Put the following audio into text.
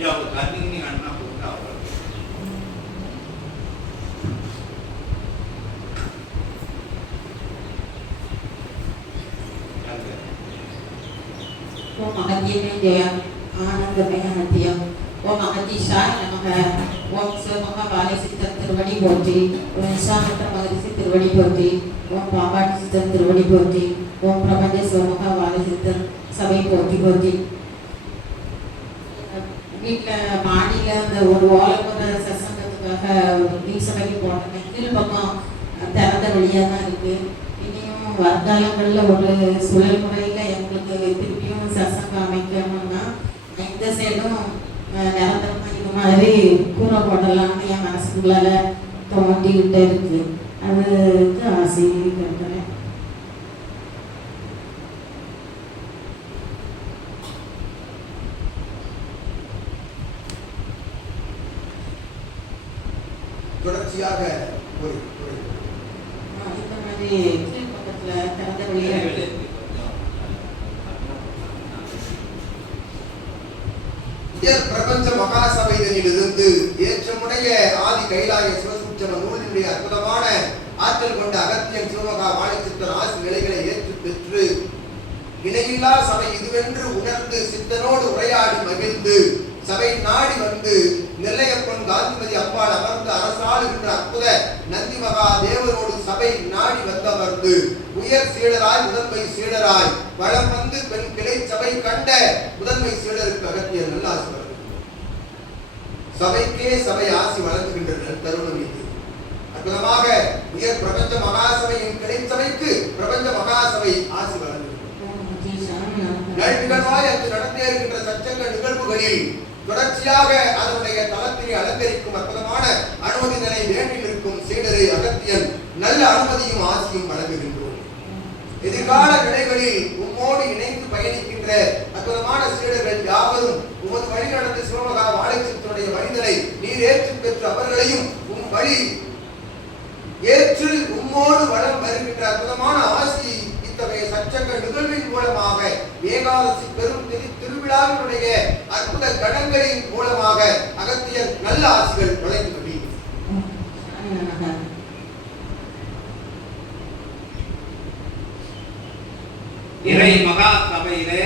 या उद्घाटन आणणं पूर्ण आवडतं Huwag makatiming daya, anang gamay na hatiya. Huwag makatisya na mga huwag sa mga bali si Tatirwadi Bhoti, huwag sa mga magri si Tirwadi Bhoti, huwag papa si Tatirwadi Bhoti, huwag prabade sa mga bali si Tir sabay Bhoti Bhoti. வீட்டில் மாடியில் அந்த ஒரு ஓலமுறை சசங்கத்துக்காக நீ சபைக்கு போட்டேன் கீழ் பக்கம் திறந்த வழியாக தான் இருக்குது இனியும் வருங்காலங்களில் ஒரு சுழல் முறையில் எங்களுக்கு திருப்பியும் சசங்கம் அமைக்கணும்னா இந்த சைடும் நிரந்தரமாக இது மாதிரி கூரை போடலாம்னு என் மனசுக்குள்ளால தோண்டிக்கிட்டே இருக்குது அதுக்கு ஆசை கேட்குறேன் தொடர்ச்சியாக ஒரு ஒரு இந்த மாதிரி கீழ் பக்கத்தில் திறந்த வழியாக இருக்கு. உயர் பிரபஞ்ச மகாசபையிலிருந்து ஏற்றமுடைய ஆதி கைலாய சிவசூட்சம நூலினுடைய அற்புதமான ஆற்றல் கொண்ட அகத்தியன் சிவமகா வாழைச்சித்தன் ஆசி நிலைகளை ஏற்று பெற்று இணையில்லா சபை இதுவென்று உணர்ந்து சித்தனோடு உரையாடி மகிழ்ந்து சபை நாடி வந்து நெல்லையப்பன் காந்திமதி அம்பாள் அமர்ந்து அரசாளுகின்ற அற்புத நந்தி மகா தேவரோடு சபை நாடி வந்தவர்ந்து உயர் சீடராய் முதன்மை சீடராய் வளம் வந்து பெண் கிளை சபை கண்ட முதன்மை சீடருக்கு அகத்திய நல்லாசி சபைக்கே சபை ஆசி வழங்குகின்ற தருணம் இது. அற்புதமாக உயர் பிரபஞ்ச மகாசபையின் கிளை சபைக்கு பிரபஞ்ச மகாசபை ஆசி வழங்குகின்றோம் நடந்தே இருக்கின்ற சச்சங்க நிகழ்வுகளில் தொடர்ச்சியாக அது நல்ல ஆசியும் வழங்குகின்றோம். எதிர்கால நிலைகளில் உம்மோடு இணைந்து பயணிக்கின்ற அற்புதமான சீடர்கள் யாவரும் உமது வழி நடந்த சிவமகா வாழைச்சத்தினுடைய வழிதலை நீர் ஏற்று பெற்று அவர்களையும் உம் வழி ஏற்று உம்மோடு வளம் வருகின்ற அற்புதமான ஆசி இத்தகைய சச்சங்க நிகழ்வின் மூலமாக ஏகாதசி பெரும் திரு திருவிழாவினுடைய அற்புத கடங்களின் மூலமாக அகத்தியர் நல்ல ஆசிகள் நுழைந்து இறை மகா சபையிலே